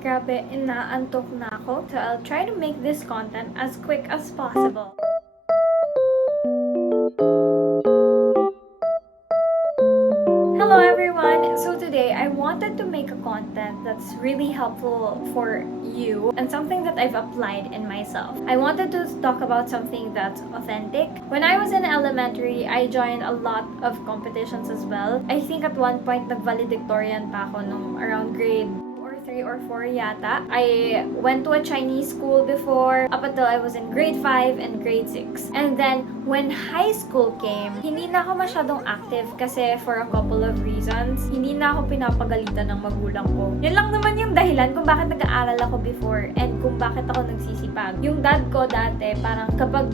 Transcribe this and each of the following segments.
Grabe, inaantok na ako. So I'll try to make this content as quick as possible. Hello everyone! So today, I wanted to make a content that's really helpful for you and something that I've applied in myself. I wanted to talk about something that's authentic. When I was in elementary, I joined a lot of competitions as well. I think at one point, nag-valedictorian pa ako nung around grade 3 or 4 yata. I went to a Chinese school before up until I was in grade 5 and grade 6. And then when high school came, hindi na ako masyadong active kasi for a couple of reasons. Hindi na ako pinapagalitan ng magulang ko. Yun lang naman yung dahilan kung bakit nag-aaral ako before and kung bakit ako nagsisipag. Yung dad ko dati, parang kapag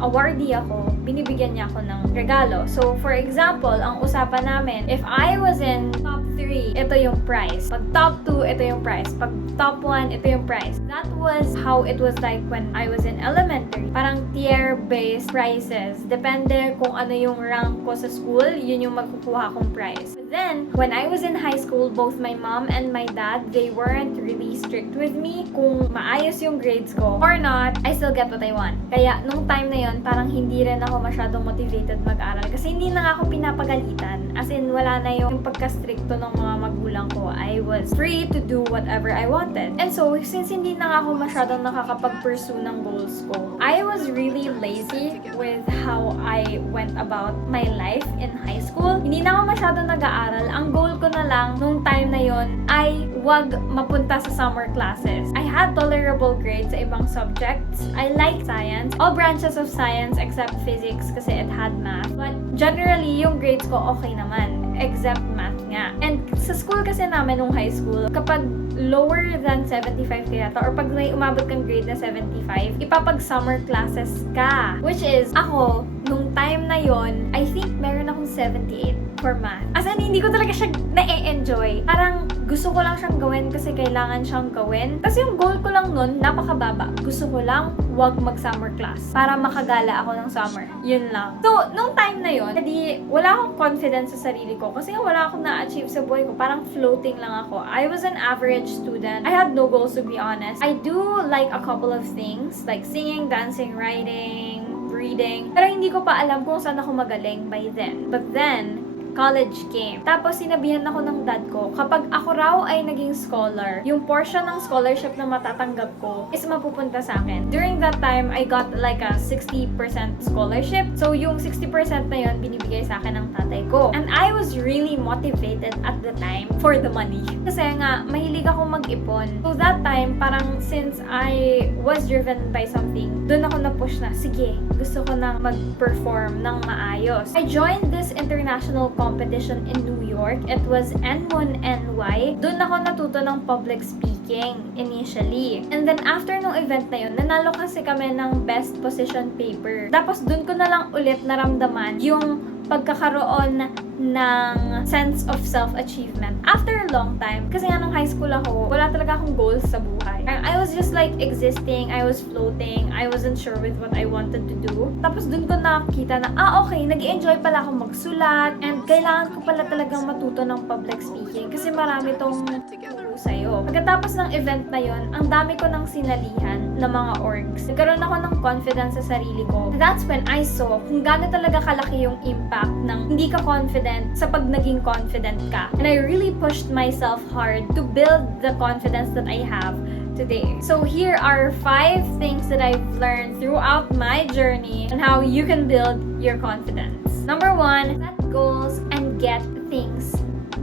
awardee ako, binibigyan niya ako ng regalo. So for example, ang usapan namin, if I was in top 3, ito yung prize. Pag top 2, ito yung prize. Pag top 1, ito yung prize. That was how it was like when I was in elementary. Parang tier-based prizes. Depende kung ano yung rank ko sa school, yun yung magkukuha kong prize. But then, when I was in high school, both my mom and my dad, they weren't really strict with me. Kung maayos yung grades ko or not, I still get what I want. Kaya, nung time na yun, parang hindi rin ako masyadong motivated mag-aral. Kasi hindi na ako pinapagalitan. As in, wala na yung pagka-stricto ng mga magulang ko. I was free to do whatever I wanted. And so, since hindi na ako masyadong nakakapag-pursue ng goals ko, I was really lazy with how I went about my life in high school. Hindi na ako masyadong nag-aaral. Ang goal ko na lang nung time na yon ay wag mapunta sa summer classes. I had tolerable grades sa ibang subjects. I liked science. All branches of science except physics kasi it had math. But generally, yung grades ko okay naman. Except math nga. And sa school kasi namin nung high school, kapag lower than 75 kaya to, or pag may umabot kang grade na 75, ipapag-summer classes ka. Which is, ako, nung time na yon, I think meron akong 78 for math. As in, hindi ko talaga siya na-enjoy. Parang gusto ko lang siyang gawin kasi kailangan siyang gawin. Kasi yung goal ko lang nun, napakababa. Gusto ko lang wag mag-summer class para makagala ako ng summer. Yun lang. So, nung time na yon, hindi, wala akong confidence sa sarili ko kasi wala akong na-achieve sa buhay ko. Parang floating lang ako. I was an average student. I had no goals, to be honest. I do like a couple of things like singing, dancing, writing, reading. Pero hindi ko pa alam kung saan ako magaling by then. But then, college came. Tapos sinabihan ako ng dad ko, kapag ako raw ay naging scholar, yung portion ng scholarship na matatanggap ko is mapupunta sa akin. During that time, I got like a 60% scholarship. So yung 60% na yun, binibigay sa akin ng tatay ko. And I was really motivated at the time for the money. Kasi nga, mahilig ako mag-ipon. So that time, parang since I was driven by something, dun ako na-push na, sige, gusto ko na mag-perform ng maayos. I joined this international competition in New York. It was N1NY. Doon ako natuto ng public speaking initially. And then after nung event na yun, nanalo kasi kami ng best position paper. Tapos doon ko na lang ulit naramdaman yung pagkakaroon ng sense of self-achievement after a long time. Kasi nga nung high school ako, wala talaga akong goals sa buhay. I was just like existing, I was floating, I wasn't sure with what I wanted to do. Tapos dun ko nakita na, okay, nag-enjoy pala akong magsulat and kailangan ko pala talagang matuto ng public speaking kasi marami tong turo sa'yo. Pagkatapos ng event na yon, ang dami ko ng sinalihan na mga orgs. Nagkaroon ako ng confidence sa sarili ko. That's when I saw kung gaano talaga kalaki yung impact ng hindi ka confident sa pag naging confident ka. And I really pushed myself hard to build the confidence that I have today. So here are 5 things that I've learned throughout my journey on how you can build your confidence. Number 1, set goals and get things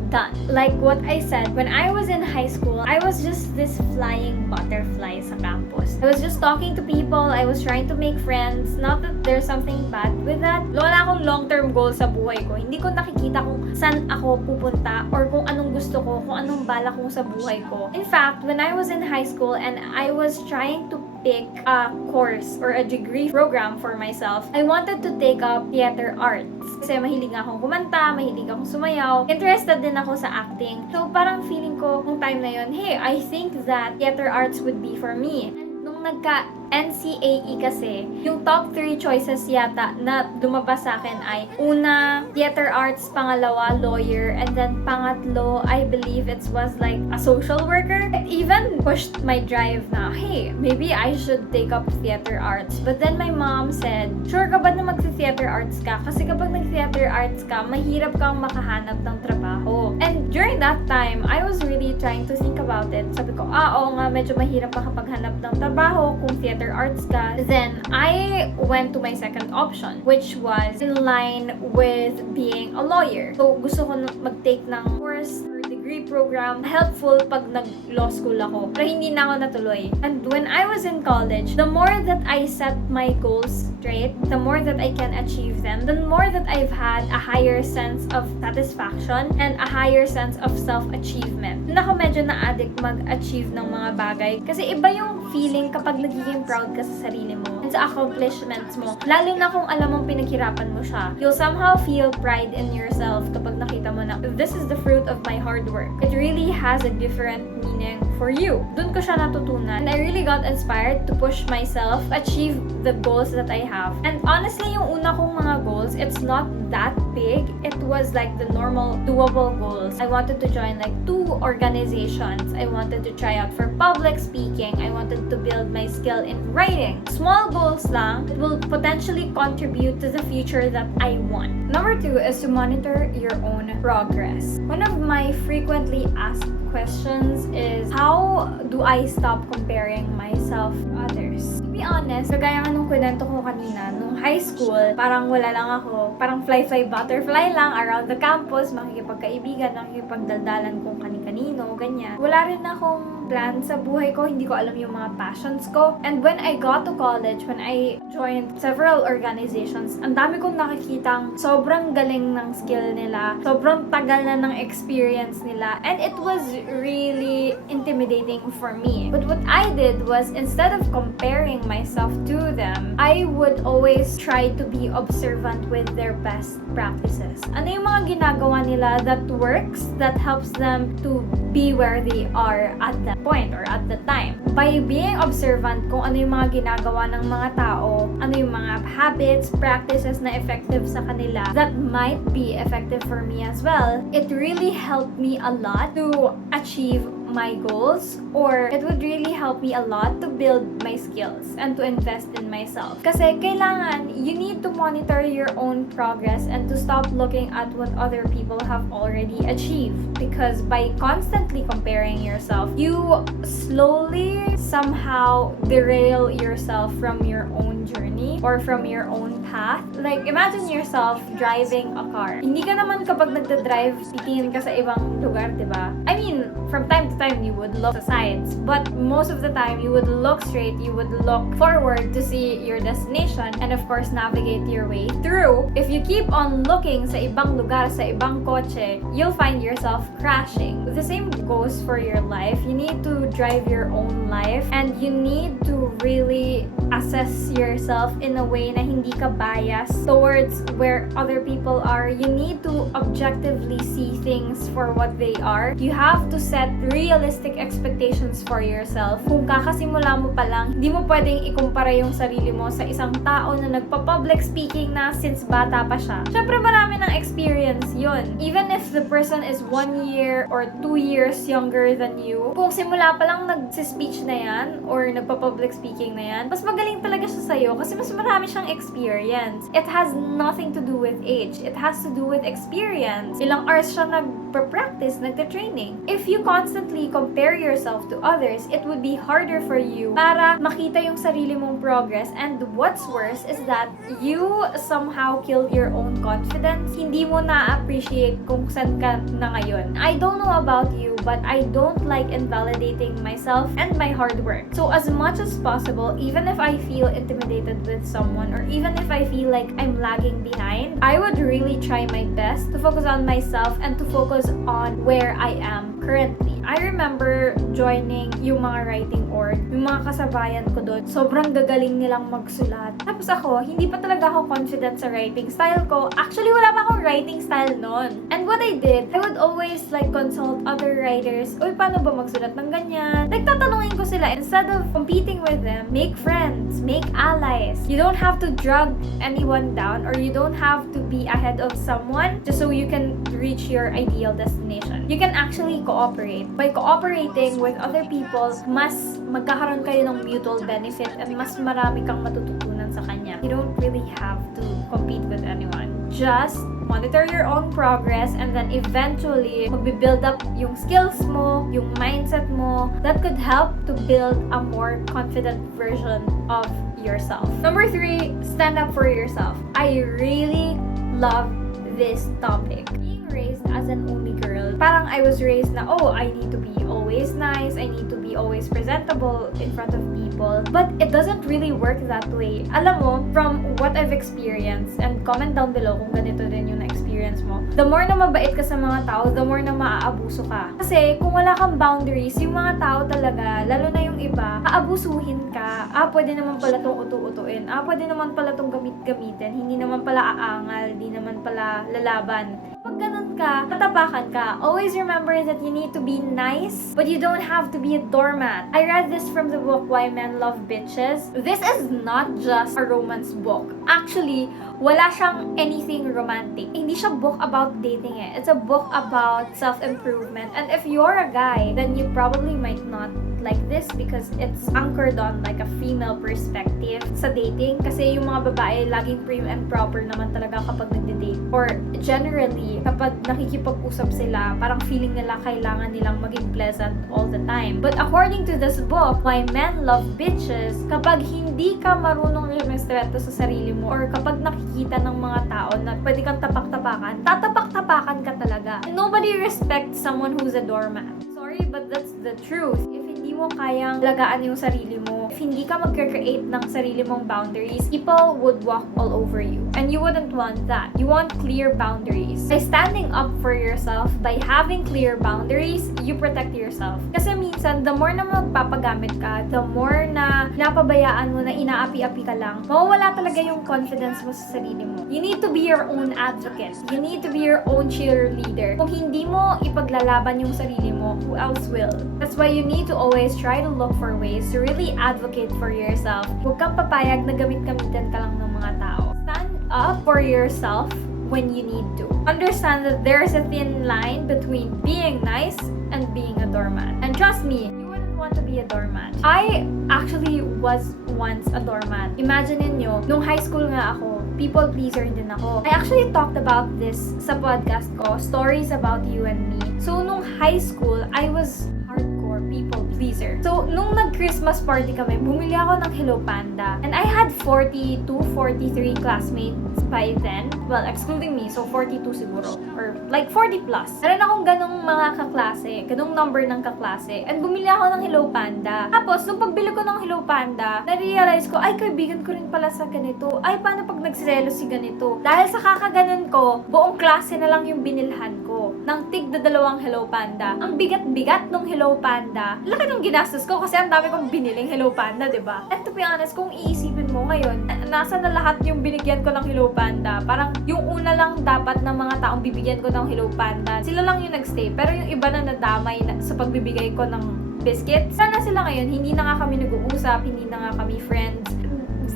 done. Like what I said, when I was in high school, I was just this flying butterfly sa campus. I was just talking to people, I was trying to make friends. Not that there's something bad with that. Wala akong long-term goal sa buhay ko. Hindi ko nakikita kung saan ako pupunta or kung anong gusto ko, kung anong balak kong sa buhay ko. In fact, when I was in high school and I was trying to pick a course or a degree program for myself, I wanted to take up theater arts. Kasi mahilig akong kumanta, mahilig akong sumayaw, interested din ako sa acting. So parang feeling ko nung time na yun, hey, I think that theater arts would be for me. And nung nagka NCAE kasi, yung top 3 choices yata na lumabas sa akin ay una, theater arts, pangalawa, lawyer, and then pangatlo, I believe it was like a social worker. It even pushed my drive na, hey, maybe I should take up theater arts. But then my mom said, sure ka ba na mag-theater arts ka? Kasi kapag nag-theater arts ka, mahirap kang makahanap ng trabaho. And during that time, I was really trying to think about it. Sabi ko, oo nga, medyo mahirap makapaghanap ng trabaho kung theater arts ka. Then, I went to my second option, which was in line with being a lawyer. So, gusto ko mag-take ng course or degree program, helpful pag nag-law school ako. Pero hindi na ako natuloy. And when I was in college, the more that I set my goals straight, the more that I can achieve them, the more that I've had a higher sense of satisfaction and a higher sense of self-achievement. Doon ako medyo na-addict mag-achieve ng mga bagay. Kasi iba yung feeling kapag nagiging proud ka sa sarili mo and sa accomplishments mo. Lalo na kung alam mong pinaghirapan mo siya. You'll somehow feel pride in yourself kapag nakita mo na, this is the fruit of my hard work. It really has a different meaning for you. Doon ko siya natutunan. And I really got inspired to push myself, achieve the goals that I have. And honestly, yung una kong mga goals, it's not that big. It was like the normal, doable goals. I wanted to join like 2 organizations. I wanted to try out for public speaking. I wanted to build my skill in writing. Small goals lang that will potentially contribute to the future that I want. Number 2 is to monitor your own progress. One of my frequently asked questions is, how do I stop comparing myself to others? To be honest, kagaya nga nung kwento ko kanina, nung high school, parang wala lang ako, parang fly butterfly lang around the campus, makikipagkaibigan, makikipagdaldalan kung kani-kanino, ganyan. Wala rin akong plan sa buhay ko, hindi ko alam yung mga passions ko. And when I got to college, when I joined several organizations, ang dami kong nakikitang sobrang galing ng skill nila, sobrang tagal na ng experience nila, and it was really intimidating for me. But what I did was, instead of comparing myself to them, I would always try to be observant with their best practices. Ano yung mga ginagawa nila that works, that helps them to be where they are at that point or at the time. By being observant kung ano yung mga ginagawa ng mga tao, ano yung mga habits, practices na effective sa kanila that might be effective for me as well, it really helped me a lot to achieve my goals, or it would really help me a lot to build my skills and to invest in myself. Kasi kailangan, you need to monitor your own progress and to stop looking at what other people have already achieved. Because by constantly comparing yourself, you slowly somehow derail yourself from your own journey or from your own path. Like, imagine yourself driving a car. Hindi ka naman kapag nagda-drive, titingin ka sa ibang lugar, diba? I mean, from time to time, you would look sa sides. But most of the time, you would look straight, you would look forward to see your destination, and of course, navigate your way through. If you keep on looking sa ibang lugar, sa ibang kotse, you'll find yourself crashing. The same goes for your life. You need to drive your own life, and you need to really assess yourself in a way na hindi ka biased towards where other people are. You need to objectively see things for what they are. You have to set realistic expectations for yourself. Kung kakasimula mo pa lang, hindi mo pwedeng ikumpara yung sarili mo sa isang tao na nagpa-public speaking na since bata pa siya. Syempre marami ng experience yun. Even if the person is 1 year or 2 years younger than you, kung simula pa lang nag-speech na yan or nagpa-public speaking na yan, mas magaling talaga siya sa'yo kasi mas marami siyang experience. It has nothing to do with age. It has to do with experience. Ilang hours siya nagpa-practice, nagta-training. If you constantly compare yourself to others, it would be harder for you para makita yung sarili mong progress. And what's worse is that you somehow kill your own confidence. Hindi mo na-appreciate kung saan ka na ngayon. I don't know about you, but I don't like invalidating myself and my hard work. So as much as possible, even if I feel intimidated with someone, or even if I feel like I'm lagging behind, I would really try my best to focus on myself and to focus on where I am currently. I remember joining yung mga writing org, yung mga kasabayan ko doon. Sobrang gagaling nilang magsulat. Tapos ako, hindi pa talaga ako confident sa writing style ko. Actually, wala pa akong writing style noon. And what I did, I would always like consult other writers. Uy, paano ba magsulat ng ganyan? Like, tatanungin ko sila sila. Instead of competing with them, make friends, make allies. You don't have to drag anyone down, or you don't have to be ahead of someone just so you can reach your ideal destination. You can actually cooperate. By cooperating with other people, mas magkakaroon kayo ng mutual benefit and mas marami kang matututunan sa kanya. You don't really have to compete with anyone. Just monitor your own progress, and then eventually magbi-build up yung skills mo, yung mindset mo that could help to build a more confident version of yourself. Number 3, stand up for yourself. I really love this topic. Being raised as an only girl, parang I was raised na, oh, I need to be always nice, I need to be always presentable in front of people. But it doesn't really work that way. Alam mo, from what I've experienced, and comment down below kung ganito din yung na-experience mo, the more na mabait ka sa mga tao, the more na maaabuso ka. Kasi kung wala kang boundaries, yung mga tao talaga, lalo na yung iba, aabusuhin ka. Pwede naman pala itong utu-utuin. Pwede naman pala itong gamit-gamitin. Hindi naman pala aangal, hindi naman pala lalaban. Pag ganun ka, tatapakan ka. Always remember that you need to be nice, but you don't have to be a doormat. I read this from the book Why Men Love Bitches. This is not just a romance book. Actually, wala siyang anything romantic. Hindi siya book about dating eh. It's a book about self-improvement. And if you're a guy, then you probably might not like this because it's anchored on like a female perspective sa dating. Kasi yung mga babae, laging prim and proper naman talaga kapag nagde-date. Or generally, kapag nakikipag-usap sila, parang feeling nila kailangan nilang maging pleasant all the time. But according to this book, Why Men Love Bitches, kapag hindi ka marunong rumespeto sa sarili mo, or kapag nakikita ng mga tao na pwede kang tapak-tapakan, tatapak-tapakan ka talaga. And nobody respects someone who's a doormat. Sorry, but that's the truth. If hindi mo kayang lagaan yung sarili mo, if hindi ka mag-create ng sarili mong boundaries, people would walk all over you. And you wouldn't want that. You want clear boundaries. By standing up for yourself, by having clear boundaries, you protect yourself. Kasi minsan, the more na magpapagamit ka, the more na napabayaan mo na inaapi-api ka lang, mawawala talaga yung confidence mo sa sarili mo. You need to be your own advocate. You need to be your own cheerleader. Kung hindi mo ipaglalaban yung sarili mo, who else will? That's why you need to always try to look for ways to really advocate for yourself. Huwag kang papayag na gamit-gamitan ka lang ng mga tao. Stand up for yourself when you need to. Understand that there's a thin line between being nice and being a doormat. And trust me, you wouldn't want to be a doormat. I actually was once a doormat. Imagine nyo, nung high school nga ako, people pleaser din ako. I actually talked about this sa podcast ko, Stories About You and Me. So, nung high school, I was hardcore people pleaser. So, nung nag-Christmas party kami, bumili ako ng Hello Panda. And I had 42, 43 classmates by then. Well, excluding me, so 42 siguro. Or like 40 plus. Meron akong ganong mga kaklase, ganong number ng kaklase. And bumili ako ng Hello Panda. Tapos, nung pagbili ko ng Hello Panda, na-realize ko, ay, kaibigan ko rin pala sa ganito. Ay, paano pag nagsiselo si ganito? Dahil sa kakaganon ko, buong klase na lang yung binilhan ko. Ng tig-2 Hello Panda. Ang bigat-bigat ng Hello Panda. Laki nung ginastos ko kasi ang dami kong biniling Hello Panda, diba? And to be honest, kung iisipin mo ngayon, nasa na lahat yung binigyan ko ng Hello Panda. Parang yung una lang dapat ng mga taong bibigyan ko ng Hello Panda, sila lang yung nagstay. Pero yung iba na nadamay sa pagbibigay ko ng biscuits, sana sila ngayon, hindi na nga kami nag-uusap, hindi na nga kami friends.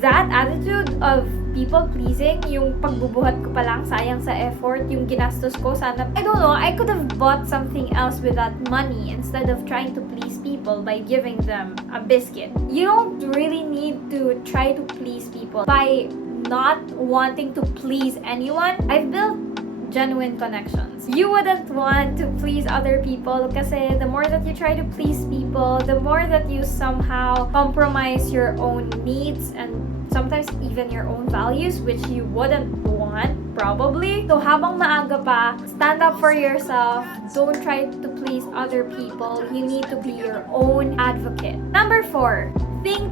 That attitude of people pleasing, yung pagbubuhat ko pa lang, sayang sa effort, yung ginastos ko, sana, I don't know, I could have bought something else with that money instead of trying to please people by giving them a biscuit. You don't really need to try to please people by not wanting to please anyone. I've built genuine connections. You wouldn't want to please other people kasi the more that you try to please people, the more that you somehow compromise your own needs and sometimes even your own values, which you wouldn't want, probably. So habang maaga pa, stand up for yourself. Don't try to please other people. You need to be your own advocate. Number 4, think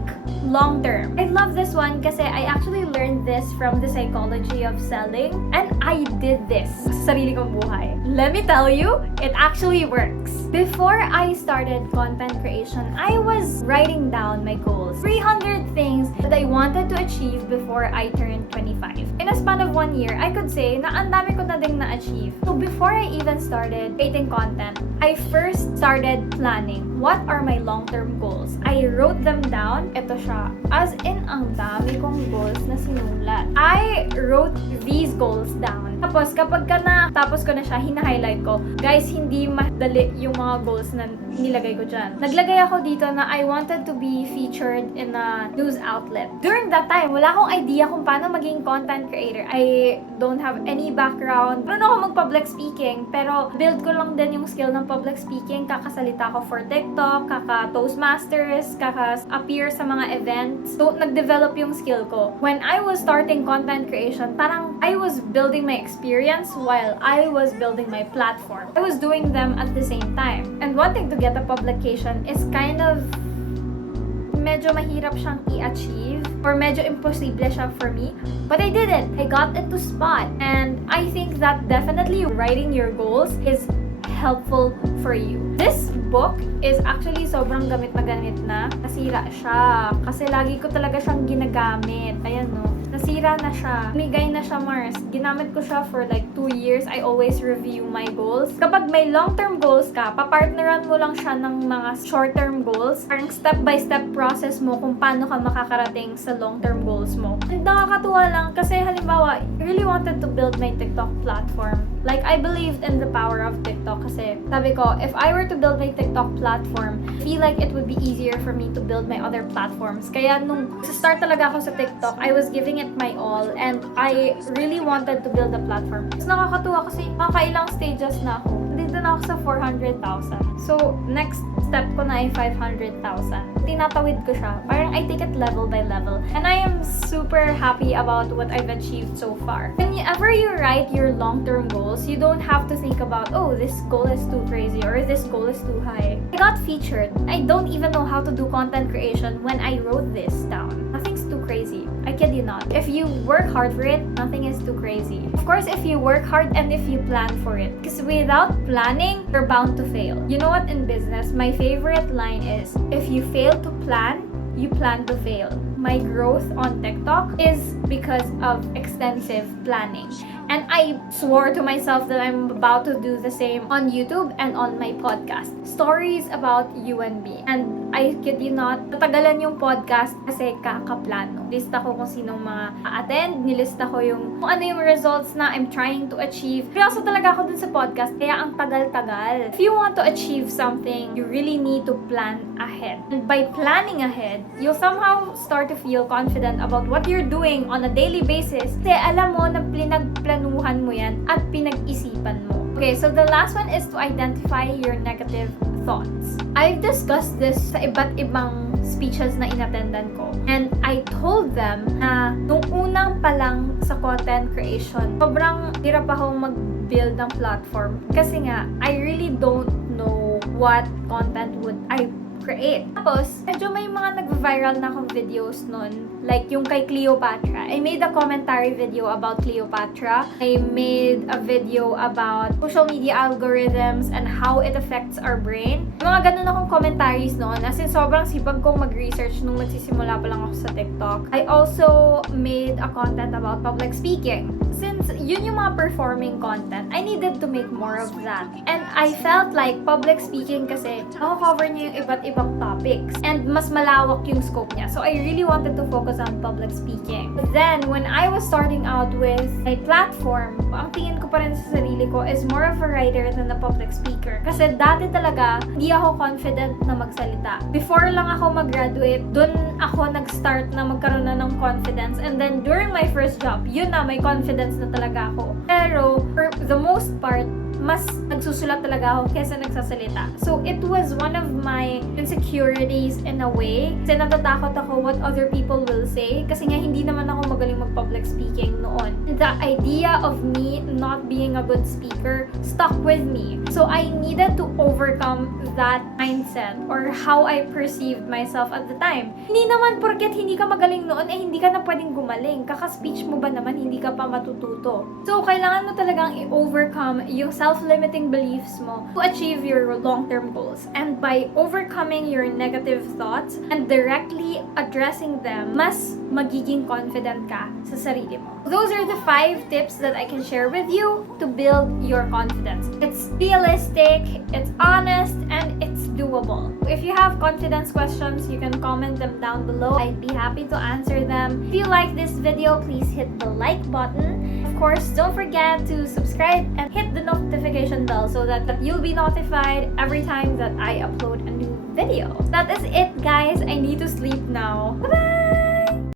long term. I love this one kasi I actually learned this from the psychology of selling, and I did this sa sarili kong buhay. Let me tell you, it actually works. Before I started content creation, I was was writing down my goals. 300 things that I wanted to achieve before I turned 25. In a span of 1 year, I could say na ang dami ko na ding na-achieve. So before I even started creating content, I first started planning. What are my long-term goals? I wrote them down. Ito siya. As in, ang dami kong goals na sinulat. I wrote these goals down. Tapos, kapag tapos ko na siya, hina-highlight ko. Guys, hindi madali yung mga goals na nilagay ko dyan. Naglagay ako dito na I wanted to be featured in a news outlet. During that time, wala akong idea kung paano maging content creator. I don't have any background. Marunong ako mag-public speaking, pero build ko lang din yung skill ng public speaking. Kakasalita ko for TikTok, kaka-Toastmasters, kaka-appear sa mga events. So, nag-develop yung skill ko. When I was starting content creation, parang I was building my experience while I was building my platform. I was doing them at the same time. And wanting to get a publication is kind of medyo mahirap siyang i-achieve or medyo imposible siya for me. But I did it. I got it to spot. And I think that definitely writing your goals is helpful for you. This book is actually sobrang gamit na. Nasira siya. Kasi lagi ko talaga siyang ginagamit. Ayan, no. Nasira na siya. Migay na siya, Mars. Ginamit ko siya for like 2 years. I always review my goals. Kapag may long-term goals ka, papartneran mo lang siya ng mga short-term goals. Parang step-by-step process mo kung paano ka makakarating sa long-term goals mo. And nakakatuwa lang kasi halimbawa, I really wanted to build my TikTok platform. Like, I believed in the power of TikTok kasi sabi ko, if I were to build my TikTok platform, I feel like it would be easier for me to build my other platforms. Kaya nung start talaga ako sa TikTok, I was giving it my all and I really wanted to build a platform. Mas nakakatuwa kasi kakailang stages na ako. Dito na ako sa 400,000. So, next step ko na ay 500,000. Tinatawid ko siya. Parang I take it level by level. And I am super happy about what I've achieved so far. Whenever you write your long-term goals, you don't have to think about, oh, this goal is too crazy or this goal is too high. I got featured. I don't even know how to do content creation when I wrote this down. Nothing's too crazy. I kid you not. If you work hard for it, nothing is too crazy. Of course, if you work hard and if you plan for it. Because without planning, you're bound to fail. You know what, in business, my favorite line is, if you fail to plan, you plan to fail. My growth on TikTok is because of extensive planning. And I swore to myself that I'm about to do the same on YouTube and on my podcast. Stories about you and me. And I kid you not, natagalan yung podcast kasi kakaplano. Lista ko kung sinong mga a-attend, nilista ko yung kung ano yung results na I'm trying to achieve. Seryoso talaga ako dun sa podcast, kaya ang tagal-tagal. If you want to achieve something, you really need to plan ahead. And by planning ahead, you'll somehow start to feel confident about what you're doing on a daily basis. Kasi alam mo na pinagplanuhan mo yan at pinag-isipan mo. Okay, so the last one is to identify your negative thoughts. I've discussed this sa iba't ibang speeches na inattendan ko. And I told them na nung unang pa lang sa content creation, sobrang hirap akong mag-build ng platform. Kasi nga, I really don't know what content would I create. Tapos, medyo may mga nag-viral na akong videos nun. Like yung kay Cleopatra. I made a commentary video about Cleopatra. I made a video about social media algorithms and how it affects our brain. Yung mga ganun akong commentaries noon. As in, sobrang sipag kong mag-research nung nagsisimula pa lang ako sa TikTok. I also made a content about public speaking. Since yun yung mga performing content, I needed to make more of that. And I felt like public speaking kasi cover niya yung iba't ibang topics. And mas malawak yung scope niya. So I really wanted to focus on public speaking. But then, when I was starting out with my platform, ang tingin ko pa rin sa sarili ko is more of a writer than a public speaker. Kasi dati talaga, hindi ako confident na magsalita. Before lang ako mag-graduate, dun ako nag-start na magkaroon na ng confidence. And then, during my first job, yun na, may confidence na talaga ako. Pero, for the most part, mas nagsusulat talaga ako kesa nagsasalita. So, it was one of my insecurities in a way. Kasi natatakot ako what other people will say. Kasi nga, hindi naman ako magaling mag-public speaking noon. The idea of me not being a good speaker stuck with me. So, I needed to overcome that mindset or how I perceived myself at the time. Hindi naman porket hindi ka magaling noon, hindi ka na pwedeng gumaling. Kaka-speech mo ba naman, hindi ka pa matututo. So, kailangan mo talagang i-overcome yung self self-limiting beliefs mo to achieve your long-term goals. And by overcoming your negative thoughts and directly addressing them, mas magiging confident ka sa sarili mo. Those are the 5 tips that I can share with you to build your confidence. It's realistic, it's honest, and it's doable. If you have confidence questions, you can comment them down below. I'd be happy to answer them. If you like this video, please hit the like button. Of course, don't forget to subscribe and hit the notification bell so that you'll be notified every time that I upload a new video. That is it, guys. I need to sleep now. Bye-bye!